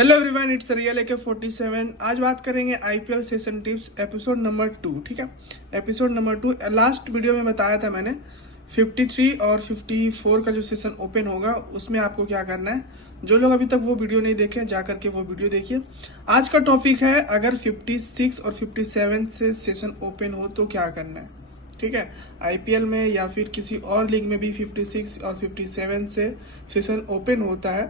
Hello everyone, it's real AK47। आज बात करेंगे IPL session tips episode number 2। ठीक है, एपिसोड नंबर 2। लास्ट वीडियो में बताया था मैंने 53 और 54 का जो सेशन ओपन होगा उसमें आपको क्या करना है। जो लोग अभी तक वो वीडियो नहीं देखे जा करके वो वीडियो देखिए। आज का टॉपिक है अगर 56 और 57 से सेशन ओपन हो तो क्या करना है। ठीक है, आईपीएल में या फिर किसी और लीग में भी 56 और 57 से सेशन ओपन होता है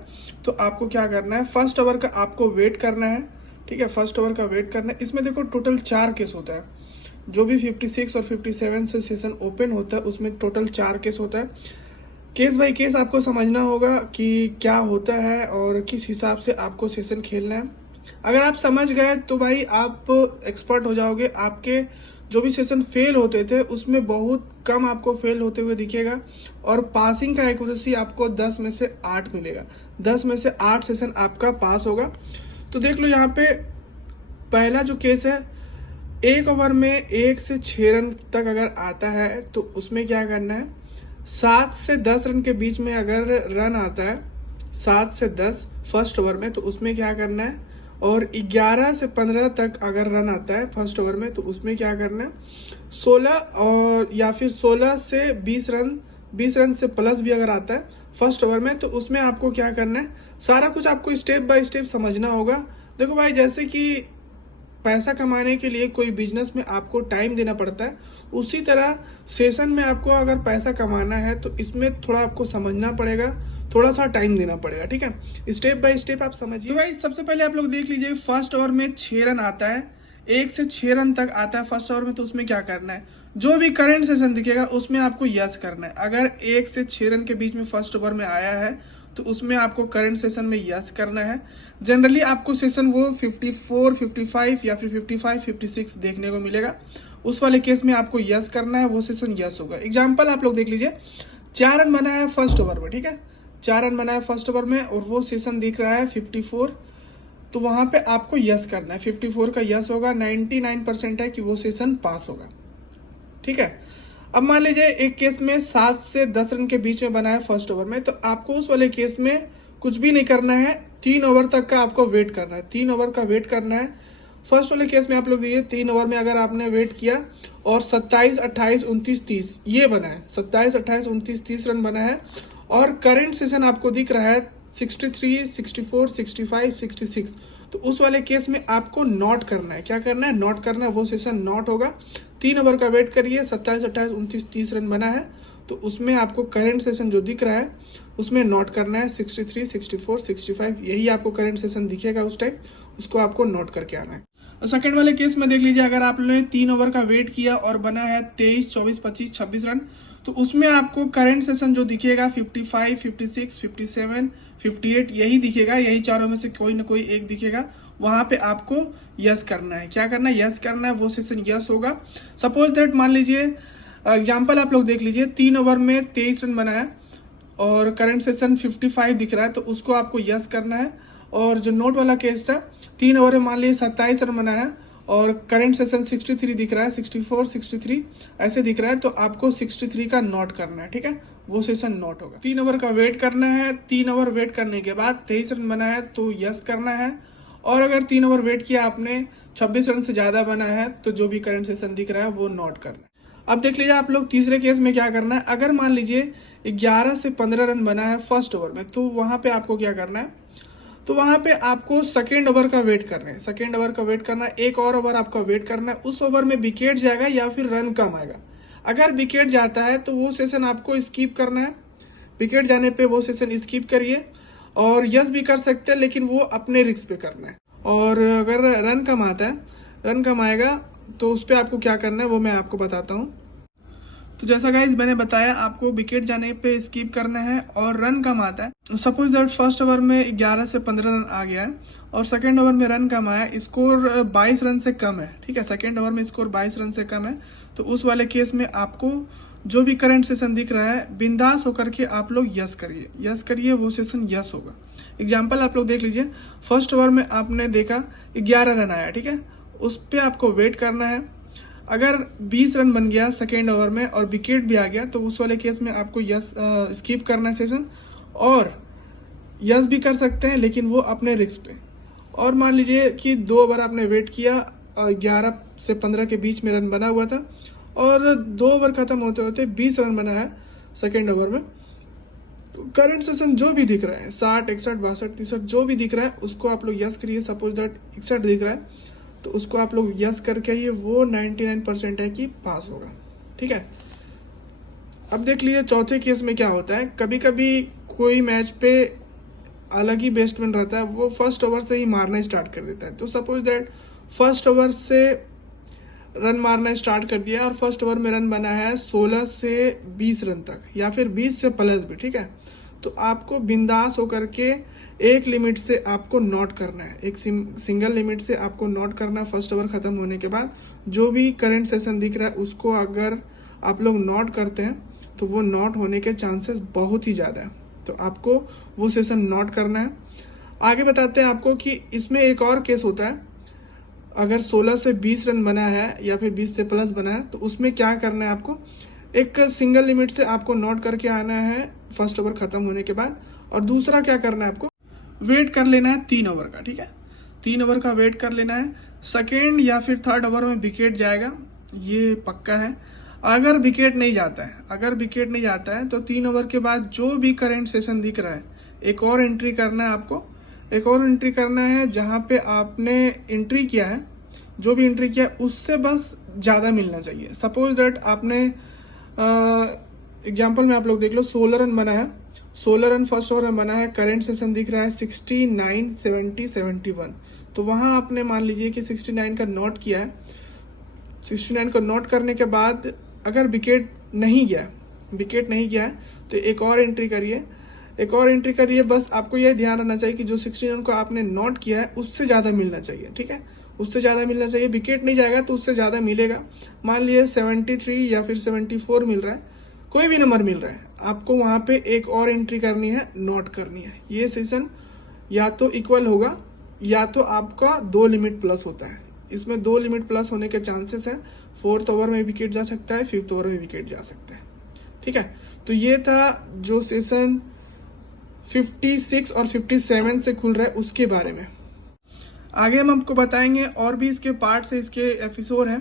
तो आपको क्या करना है, फर्स्ट ओवर का आपको वेट करना है। ठीक है, फर्स्ट ओवर का वेट करना है। इसमें देखो टोटल 4 केस होता है। जो भी 56 और 57 से सेशन ओपन होता है उसमें टोटल 4 केस होता है। केस बाय केस आपको समझना होगा कि क्या होता है और किस हिसाब से आपको सेशन खेलना है। अगर आप समझ गए तो भाई आप एक्सपर्ट हो जाओगे। आपके जो भी सेशन फेल होते थे उसमें बहुत कम आपको फेल होते हुए दिखेगा और पासिंग का एक्यूरेसी आपको 10 में से 8 मिलेगा। 10 में से 8 सेशन आपका पास होगा। तो देख लो यहाँ पे पहला जो केस है, एक ओवर में 1 से 6 रन तक अगर आता है तो उसमें क्या करना है, 7 से 10 रन के बीच में अगर रन आता है 7 से 10 फर्स्ट ओवर में तो उसमें क्या करना है, और 11 से 15 तक अगर रन आता है फर्स्ट ओवर में तो उसमें क्या करना है, 16 और या फिर 16 से 20 रन से प्लस भी अगर आता है फर्स्ट ओवर में तो उसमें आपको क्या करना है। सारा कुछ आपको स्टेप बाय स्टेप समझना होगा। देखो भाई, जैसे कि पैसा कमाने के लिए कोई बिजनेस में आपको टाइम देना पड़ता है, उसी तरह सेशन में आपको अगर पैसा कमाना है तो इसमें थोड़ा आपको समझना पड़ेगा, थोड़ा सा टाइम देना पड़ेगा। ठीक है, स्टेप बाय स्टेप आप समझिए। तो भाई सबसे पहले आप लोग देख लीजिए, फर्स्ट ओवर में 6 रन आता है, 1 से 6 रन तक आता है फर्स्ट ओवर में तो उसमें क्या करना है, जो भी करंट सेशन दिखेगा उसमें आपको यस करना है। अगर 1 से 6 रन के बीच में फर्स्ट ओवर में आया है तो उसमें आपको करंट सेशन में यस करना है। जनरली आपको सेशन वो 54, 55 या फिर 55, 56 देखने को मिलेगा। उस वाले केस में आपको यस करना है, वो सेशन यस होगा। एग्जाम्पल आप लोग देख लीजिए, 4 रन बना है फर्स्ट ओवर में। ठीक है, 4 रन बना है फर्स्ट ओवर में और वो सेशन दिख रहा है 54, तो वहां पे आपको यस करना है। 54 का यस होगा, 99% है कि वो सेशन पास होगा। ठीक है, अब मान लीजिए एक केस में 7 से 10 रन के बीच में बना है फर्स्ट ओवर में तो आपको उस वाले केस में कुछ भी नहीं करना है, 3 ओवर तक का आपको वेट करना है। 3 ओवर का वेट करना है। फर्स्ट वाले केस में आप लोग देखिए, 3 ओवर में अगर आपने वेट किया और 27, 28, 29, 30 ये बना है, 27, 28, 29, 30 रन बना है और करंट सेशन आपको दिख रहा है 63, 64, 65, 66, तो उस वाले केस में आपको नॉट करना है। क्या करना है, नॉट करना है, वो सेशन नॉट होगा। 3 ओवर का वेट करिए, 27, 28, 29, 30 रन बना है तो उसमें आपको करंट सेशन जो दिख रहा है उसमें नोट करना है 63, 64, 65, यही आपको करंट सेशन दिखेगा उस टाइम, उसको आपको नोट करके आना है। और सेकंड वाले केस में देख लीजिए, अगर आप लोगों ने 3 ओवर का वेट किया और बना है 23, 24, 25, 26 रन तो उसमें आपको करंट सेशन जो दिखेगा 55, 56, 57, 58 यही दिखेगा। यही चारों में से कोई ना कोई एक दिखेगा, वहां पे आपको यस करना है। क्या करना है, यस करना है, वो सेशन यस होगा। सपोज दैट मान लीजिए एग्जाम्पल आप लोग देख लीजिए, 3 ओवर में 23 रन बना है और करंट सेशन 55 दिख रहा है तो उसको आपको यस करना है। और जो नोट वाला केस था, 3 ओवर में मान लीजिए 27 रन बना है और करंट सेशन 63 दिख रहा है, 64, 63 ऐसे दिख रहा है तो आपको 63 का नोट करना है। ठीक है, वो सेशन नोट होगा। 3 ओवर का वेट करना है। 3 ओवर वेट करने के बाद 23 रन बना है तो यस करना है। और अगर 3 ओवर वेट किया आपने, 26 रन से ज्यादा बना है तो जो भी करंट सेशन दिख रहा है वो नोट करना है। अब देख लीजिए आप लोग तीसरे केस में क्या करना है। अगर मान लीजिए 11 से 15 रन बना है फर्स्ट ओवर में तो वहां पे आपको क्या करना है, तो वहां पे आपको सेकेंड ओवर का वेट करना है। सेकेंड ओवर का वेट करना है, एक और ओवर आपका वेट करना है। उस ओवर में विकेट जाएगा या फिर रन कम आएगा। अगर विकेट जाता है तो वो सेशन आपको स्किप करना है। विकेट जाने पे वो सेशन स्किप करिए और यस भी कर सकते हैं लेकिन वो अपने रिस्क पे करना है। और अगर रन कम आता है, रन कम आएगा तो उस पर आपको क्या करना है वो मैं आपको बताता हूँ। तो जैसा गाइज मैंने बताया, आपको विकेट जाने पे स्किप करना है और रन कम आता है। सपोज दैट फर्स्ट ओवर में 11 से 15 रन आ गया है और सेकेंड ओवर में रन कम आया, स्कोर 22 रन से कम है। ठीक है, सेकेंड ओवर में स्कोर 22 रन से कम है तो उस वाले केस में आपको जो भी करंट सेशन दिख रहा है बिंदास होकर के आप लोग यस करिए, यस करिए, वो सेशन यस होगा। एग्जाम्पल आप लोग देख लीजिए, फर्स्ट ओवर में आपने देखा 11 रन आया। ठीक है, उस पर आपको वेट करना है। अगर 20 रन बन गया सेकेंड ओवर में और विकेट भी आ गया तो उस वाले केस में आपको यस स्किप करना है सेशन, और यस भी कर सकते हैं लेकिन वो अपने रिस्क पे। और मान लीजिए कि 2 ओवर आपने वेट किया और 11 से 15 के बीच में रन बना हुआ था और 2 ओवर खत्म होते होते 20 रन बना है सेकेंड ओवर में। तो करंट सेशन जो भी दिख रहा है 60, 61, 62, 63 जो भी दिख रहा है उसको आप लोग यस करिए। सपोज दैट 61 दिख रहा है तो उसको आप लोग यस करके ये वो 99% है कि पास होगा। ठीक है, अब देख लीजिए चौथे केस में क्या होता है। कभी कभी कोई मैच पे अलग ही बैट्समैन रहता है, वो फर्स्ट ओवर से ही मारना स्टार्ट कर देता है। तो सपोज दैट फर्स्ट ओवर से रन मारना स्टार्ट कर दिया और फर्स्ट ओवर में रन बना है 16 से 20 रन तक या फिर 20 से प्लस भी। ठीक है, तो आपको बिंदास होकर के एक लिमिट से आपको नॉट करना है, एक सिंगल लिमिट से आपको नॉट करना है। फर्स्ट ओवर खत्म होने के बाद जो भी करंट सेशन दिख रहा है उसको अगर आप लोग नॉट करते हैं तो वो नॉट होने के चांसेस बहुत ही ज़्यादा है, तो आपको वो सेशन नॉट करना है। आगे बताते हैं आपको कि इसमें एक और केस होता है, अगर 16 से 20 रन बना है या फिर 20 से प्लस बना है तो उसमें क्या करना है आपको, एक सिंगल लिमिट से आपको नॉट करके आना है फर्स्ट ओवर खत्म होने के बाद। और दूसरा क्या करना है, आपको वेट कर लेना है 3 ओवर का। ठीक है, 3 ओवर का वेट कर लेना है। सेकेंड या फिर थर्ड ओवर में विकेट जाएगा, ये पक्का है। अगर विकेट नहीं जाता है तो 3 ओवर के बाद जो भी करंट सेशन दिख रहा है एक और एंट्री करना है आपको। एक और एंट्री करना है जहाँ पे आपने एंट्री किया है, जो भी एंट्री किया है उससे बस ज़्यादा मिलना चाहिए। सपोज दैट आपने एग्जांपल में आप लोग देख लो 16 रन बना है, 16 रन फर्स्ट ओवर में बना है, करंट सेशन दिख रहा है 69, 70, 71। तो वहाँ आपने मान लीजिए कि 69 का नोट किया है। 69 को नोट करने के बाद अगर विकेट नहीं गया है तो एक और एंट्री करिए। बस आपको ये ध्यान रखना चाहिए कि जो 69 को आपने नोट किया है उससे ज़्यादा मिलना चाहिए। ठीक है, उससे ज़्यादा मिलना चाहिए। विकेट नहीं जाएगा तो उससे ज़्यादा मिलेगा। मान लीजिए 73 या फिर 74 मिल रहा है, कोई भी नंबर मिल रहा है, आपको वहाँ पे एक और एंट्री करनी है, नोट करनी है। ये सेशन या तो इक्वल होगा या तो आपका 2 लिमिट प्लस होता है। इसमें 2 लिमिट प्लस होने के चांसेस है। 4th ओवर में विकेट जा सकता है, 5th ओवर में विकेट जा सकता है। ठीक है, तो ये था जो सेशन 56 और 57 से खुल रहा है उसके बारे में। आगे हम आपको बताएंगे और भी इसके पार्ट्स है, इसके एपिसोड हैं।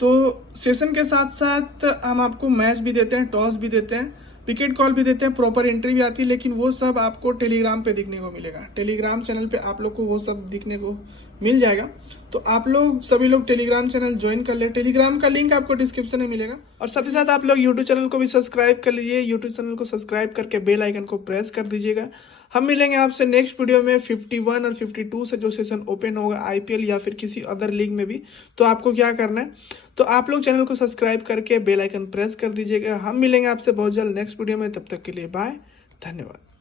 तो सेशन के साथ साथ हम आपको मैच भी देते हैं, टॉस भी देते हैं, विकेट कॉल भी देते हैं, प्रॉपर एंट्री भी आती है, लेकिन वो सब आपको टेलीग्राम पे दिखने को मिलेगा। टेलीग्राम चैनल पे आप लोग को वो सब दिखने को मिल जाएगा। तो आप लोग सभी लोग टेलीग्राम चैनल ज्वाइन कर ले। टेलीग्राम का लिंक आपको डिस्क्रिप्शन में मिलेगा। और साथ ही साथ आप लोग यूट्यूब चैनल को भी सब्सक्राइब कर लीजिए। यूट्यूब चैनल को सब्सक्राइब करके बेल आइकन को प्रेस कर दीजिएगा। हम मिलेंगे आपसे नेक्स्ट वीडियो में 51 और 52 से जो सेशन ओपन होगा आईपीएल या फिर किसी अदर लीग में भी। तो आपको क्या करना है, तो आप लोग चैनल को सब्सक्राइब करके बेल आइकन प्रेस कर दीजिएगा। हम मिलेंगे आपसे बहुत जल्द नेक्स्ट वीडियो में, तब तक के लिए बाय, धन्यवाद।